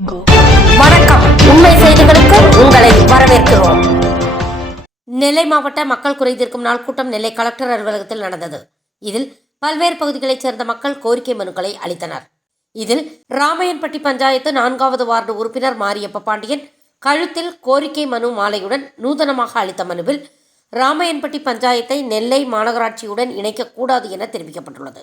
வணக்கம். உண்மை செய்திகளுக்கு உங்களை வரவேற்கிறோம். நெல்லை மாவட்ட மக்கள் குறைதீர்க்கும் நாள் கூட்டம் நெல்லை கலெக்டர் அலுவலகத்தில் நடந்தது. இதில் பல்வேறு பகுதிகளைச் சேர்ந்த மக்கள் கோரிக்கை மனுக்களை அளித்தனர். இதில் ராமையன்பட்டி பஞ்சாயத்து நான்காவது வார்டு உறுப்பினர் மாரியப்ப பாண்டியன் கழுத்தில் கோரிக்கை மனு மாலையுடன் நூதனமாக அளித்த மனுவில் ராமையன்பட்டி பஞ்சாயத்தை நெல்லை மாநகராட்சியுடன் இணைக்கக்கூடாது என தெரிவிக்கப்பட்டுள்ளது.